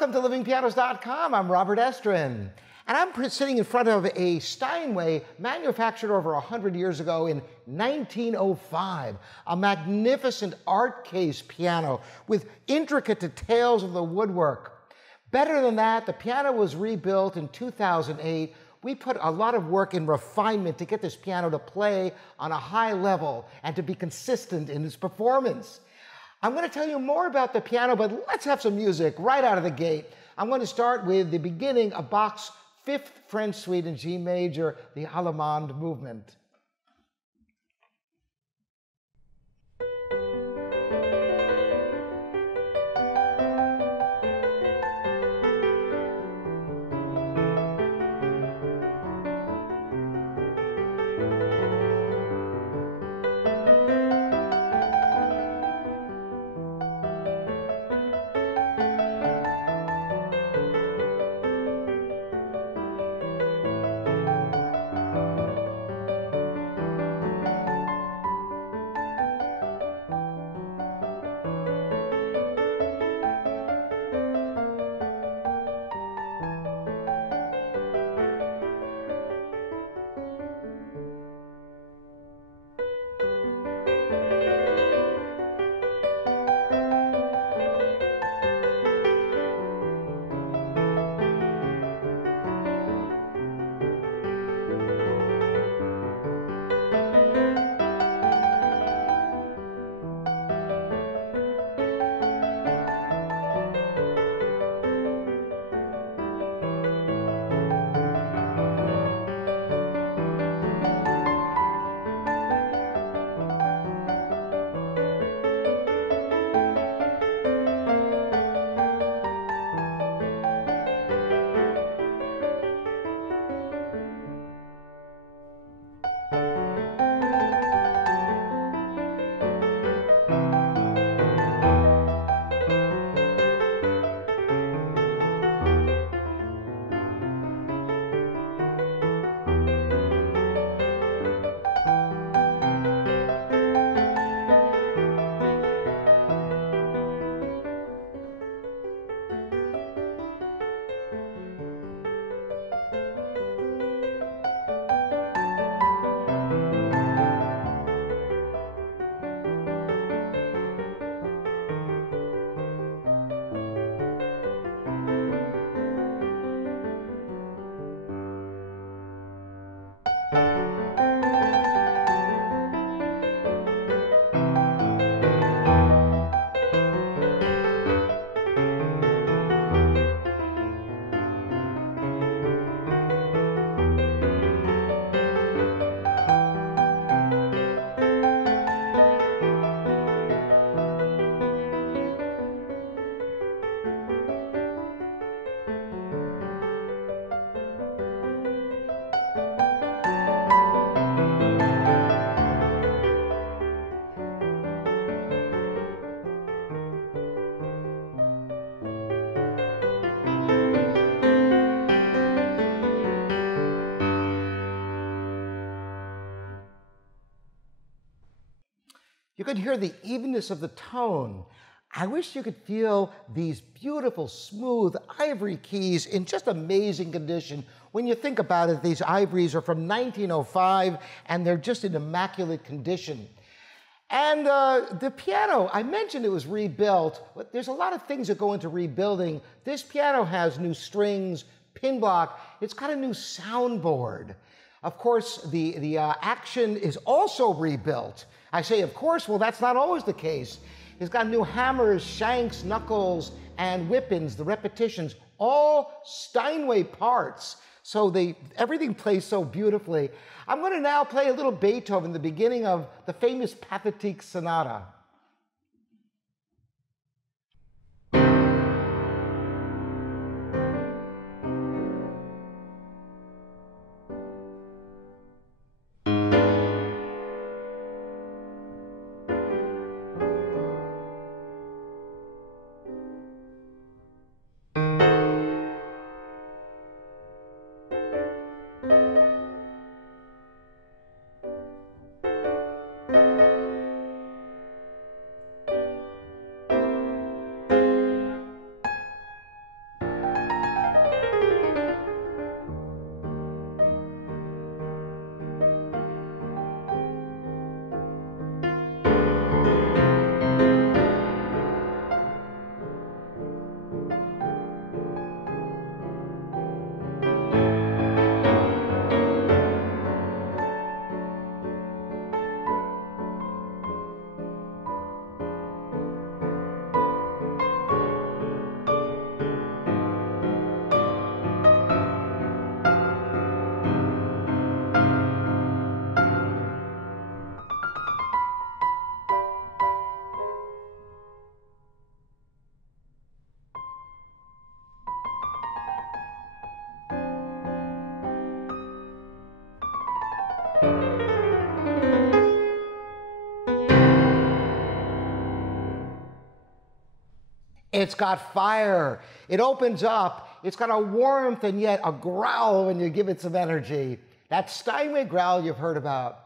Welcome to livingpianos.com. I'm Robert Estrin, and I'm sitting in front of a Steinway manufactured over 100 years ago in 1905, a magnificent art case piano with intricate details of the woodwork. Better than that, the piano was rebuilt in 2008. We put a lot of work in refinement to get this piano to play on a high level and to be consistent in its performance. I'm going to tell you more about the piano, but let's have some music right out of the gate. I'm going to start with the beginning of Bach's Fifth French Suite in G major, the Allemande movement. You could hear the evenness of the tone. I wish you could feel these beautiful, smooth ivory keys in just amazing condition. When you think about it, these ivories are from 1905, and they're just in immaculate condition. And the piano, I mentioned it was rebuilt, but there's a lot of things that go into rebuilding. This piano has new strings, pin block. It's got a new soundboard. Of course, the action is also rebuilt. I say, of course, well, that's not always the case. It's got new hammers, shanks, knuckles, and whip-ins, the repetitions, all Steinway parts. So everything plays so beautifully. I'm going to now play a little Beethoven, the beginning of the famous Pathetique Sonata. It's got fire. It opens up. It's got a warmth and yet a growl when you give it some energy. That Steinway growl you've heard about.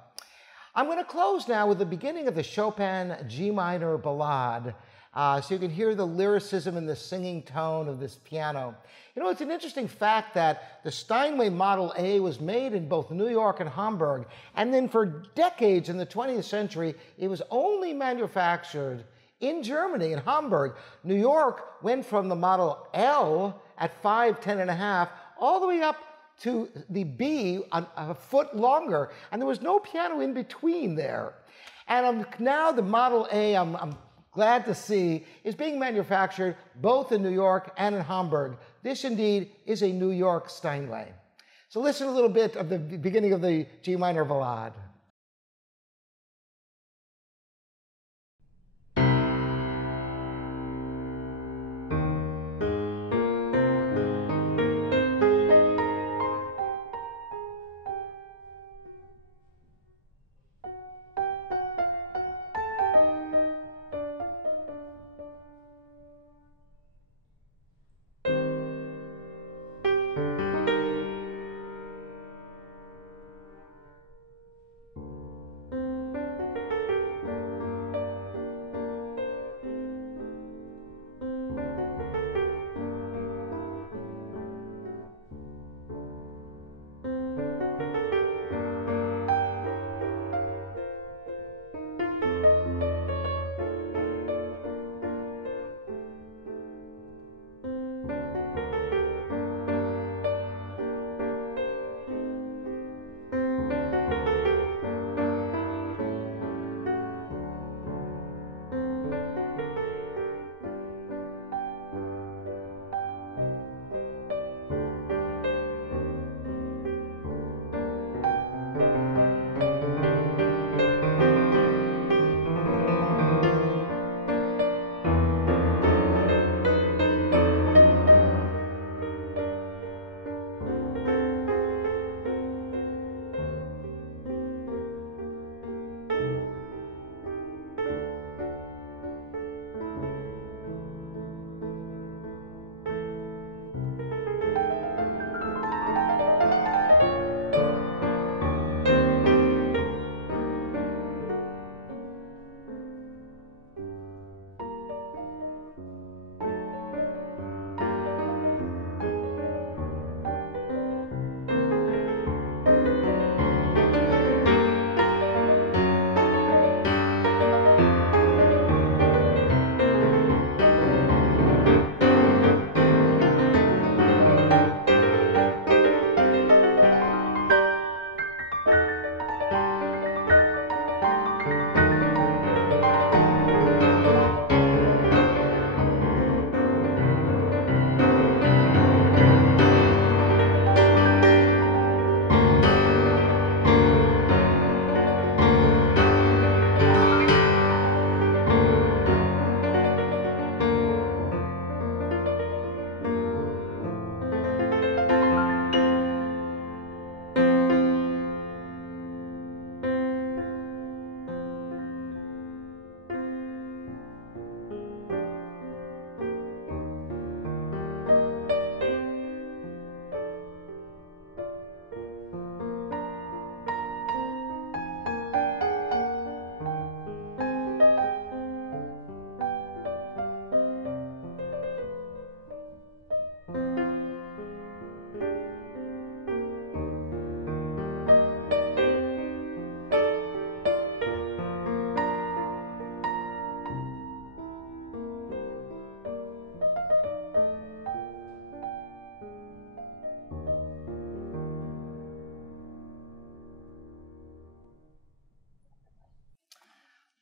I'm going to close now with the beginning of the Chopin G minor ballade, so you can hear the lyricism and the singing tone of this piano. You know, it's an interesting fact that the Steinway Model A was made in both New York and Hamburg, and then for decades in the 20th century, it was only manufactured in Germany, in Hamburg. New York went from the Model L at 5, 10.5, all the way up to the B a foot longer, and there was no piano in between there. And now the Model A, I'm glad to see, is being manufactured both in New York and in Hamburg. This indeed is a New York Steinway. So listen a little bit of the beginning of the G minor ballade.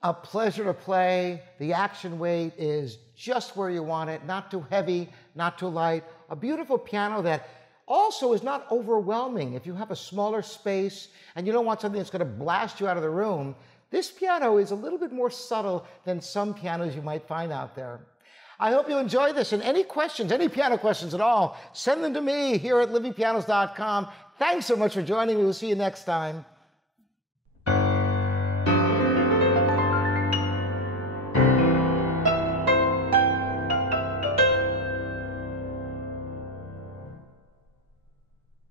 A pleasure to play. The action weight is just where you want it, not too heavy, not too light. A beautiful piano that also is not overwhelming. If you have a smaller space and you don't want something that's going to blast you out of the room, this piano is a little bit more subtle than some pianos you might find out there. I hope you enjoyed this, and any questions, any piano questions at all, send them to me here at livingpianos.com. Thanks so much for joining me. We'll see you next time.